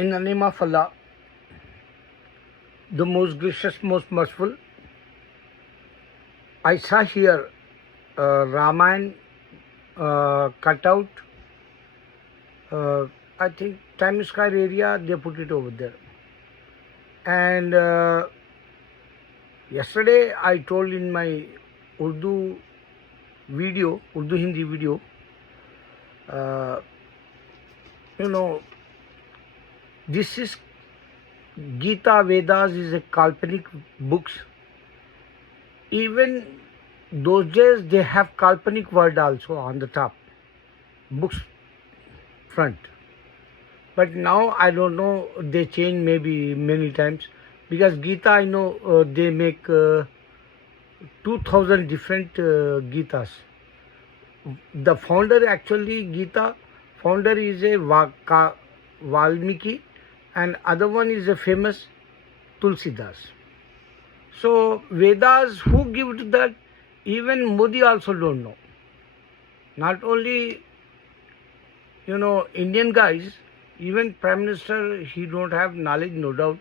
In the name of Allah, the most gracious, most merciful, I saw here Ramayana cutout. I think Times Square area, they put it over there. And yesterday I told in my Urdu Hindi video, this is Gita Vedas is a Kalpanik books. Even those days they have Kalpanik word also on the top, books front. But now I don't know, they change maybe many times, because Gita I know they make 2000 different Gitas. The founder actually Gita founder is a Valmiki, and other one is a famous Tulsidas. So Vedas, who give to that? Even Modi also don't know. Not only Indian guys, even Prime Minister, he don't have knowledge, no doubt,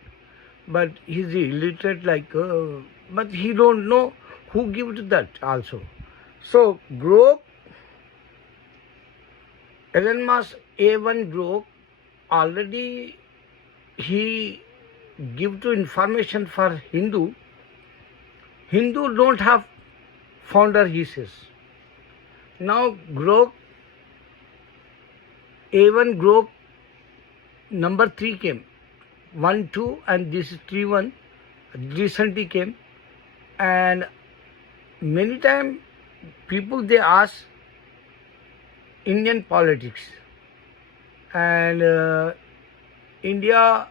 but he's illiterate but he don't know who give to that also. So Grok, Elon Musk A1 Grok, already he give to information for Hindu. Hindu don't have founder, he says. Now Grok, A1 Grok, number 3 came. 1, 2, and this is 3, 1. Recently came. And many times people, they ask Indian politics. And India,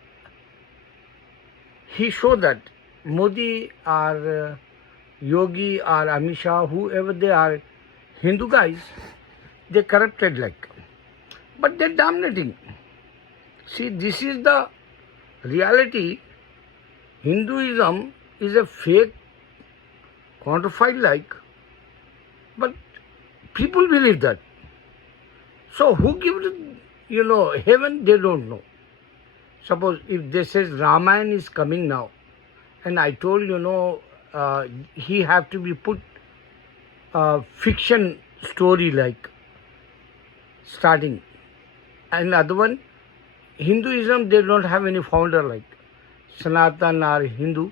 he showed that Modi or Yogi or Amit Shah, whoever they are, Hindu guys, they corrupted like. But they're dominating. See, this is the reality. Hinduism is a fake, counterfeit like, but people believe that. So who gives heaven, they don't know. Suppose if they says Ramayana is coming now, and I told he have to be put fiction story like starting. And other one, Hinduism, they don't have any founder like Sanatan or Hindu.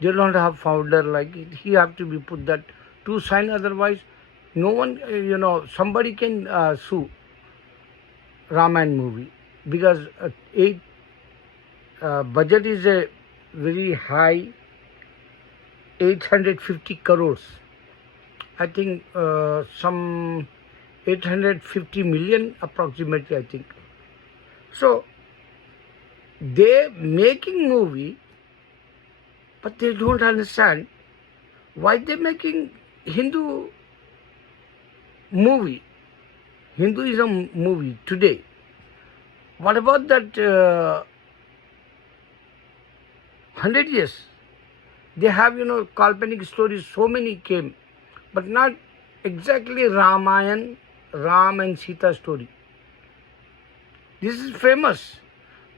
They don't have founder like it. He have to be put that two sign, otherwise no one, somebody can sue Ramayana movie, because budget is a very high, 850 crores. I think some 850 million approximately, I think. So they making movie, but they don't understand why they making Hinduism movie today. What about that 100 years? They have, Kalpanik stories, so many came, but not exactly Ramayana, Ram and Sita story. This is famous,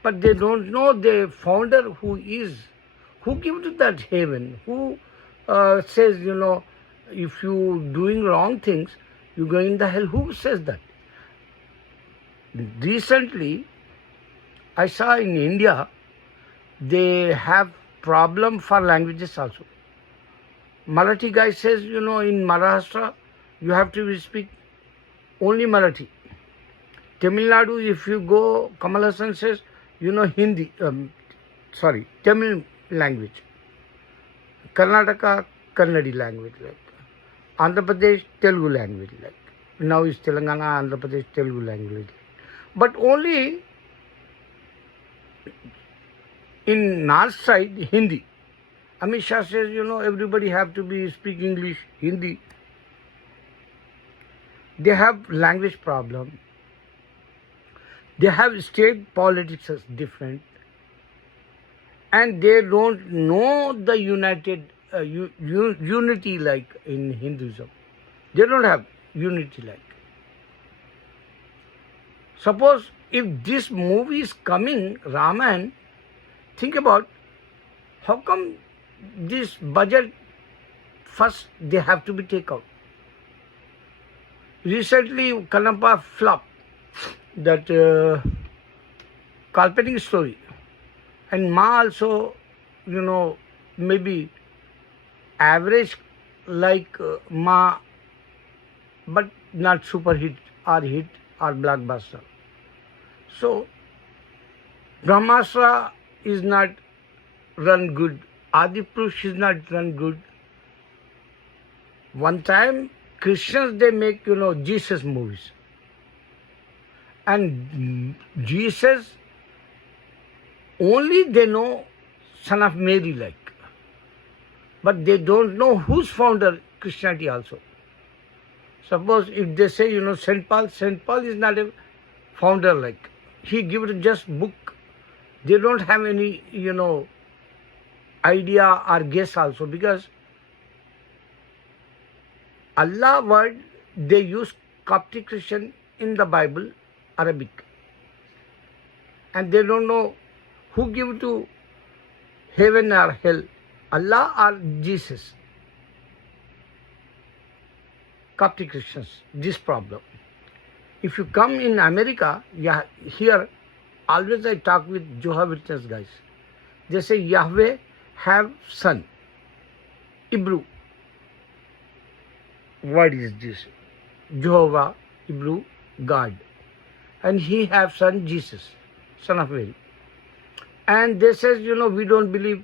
but they don't know the founder who gives to that heaven, who says, if you doing wrong things, you go in the hell. Who says that? Recently, I saw in India, they have problem for languages also. Marathi guy says, in Maharashtra, you have to speak only Marathi. Tamil Nadu, if you go, Kamal Hassan says, Hindi, Tamil language. Karnataka, Kannadi language like. Andhra Pradesh, Telugu language like. Now is Telangana, Andhra Pradesh, Telugu language. But only in north side, Hindi. Amit Shah says, everybody have to be speak English, Hindi. They have language problem. They have state politics as different. And they don't know the unity like in Hinduism. They don't have unity like. Suppose if this movie is coming, Ramayana, think about how come this budget first they have to be taken out. Recently, Kanappa flopped that carpeting story, and Ma also, maybe average like Ma, but not super hit or blockbuster. So Brahmastra is not run good. Adipurush is not run good. One time Christians they make Jesus movies, and Jesus only they know Son of Mary like, but they don't know who's founder Christianity also. Suppose if they say Saint Paul is not a founder like, he given just book. They don't have any idea or guess also, because Allah word they use Coptic Christian in the Bible, Arabic, and they don't know who give to heaven or hell, Allah or Jesus. Coptic Christians, this problem. If you come in America, here, always I talk with Jehovah's Witness guys. They say Yahweh have son, Hebrew. What is this? Jehovah, Hebrew, God. And he have son Jesus, son of Mary. And they says, we don't believe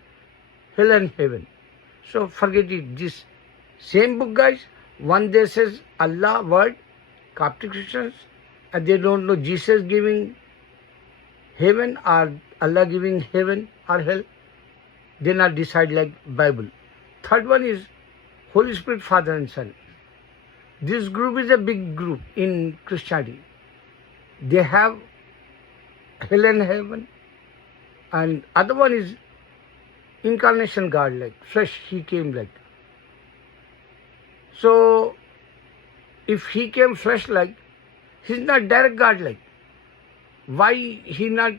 hell and heaven. So forget it. This same book, guys, one day says Allah word, Coptic Christians, and they don't know Jesus giving heaven or Allah giving heaven or hell. They not decide like Bible. Third one is Holy Spirit, Father and Son. This group is a big group in Christianity. They have hell and heaven, and other one is incarnation God, like flesh he came like. So if he came flesh like, he's not direct God like. Why he not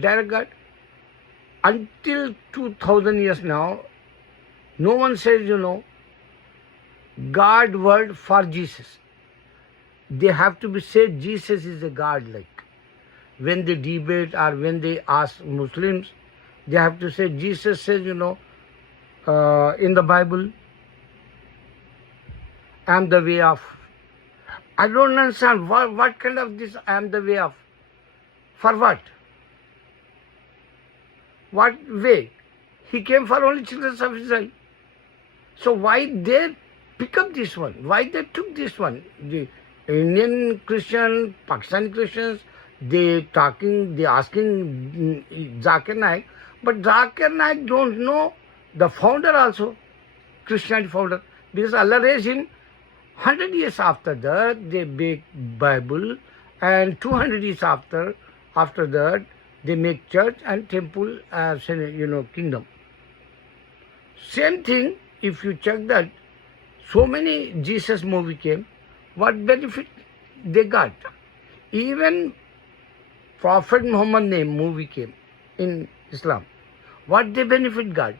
direct God? Until 2000 years now, no one says, God word for Jesus. They have to be said Jesus is a God like. When they debate or when they ask Muslims, they have to say Jesus says, in the Bible, I am the way of. I don't understand what kind of this I am the way of. For what? What way? He came for only children of Israel. So why they pick up this one? Why they took this one? The Indian Christian, Pakistani Christians, they asking Zakir Naik, but Zakir Naik don't know the founder also, Christianity founder, because Allah raised him 100 years after that, they make Bible, and 200 years after that, they make church and temple as kingdom. Same thing, if you check that, so many Jesus movie came, what benefit they got? Even Prophet Muhammad name movie came in Islam. What they benefit got?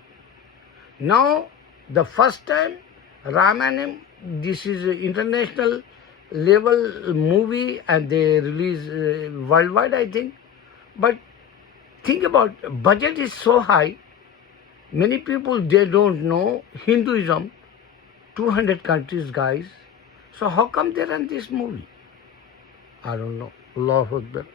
Now, the first time Ramayana, this is an international level movie and they release worldwide, I think. But think about, budget is so high, many people, they don't know Hinduism, 200 countries, guys. So how come they run this movie? I don't know. Allahu Akbar.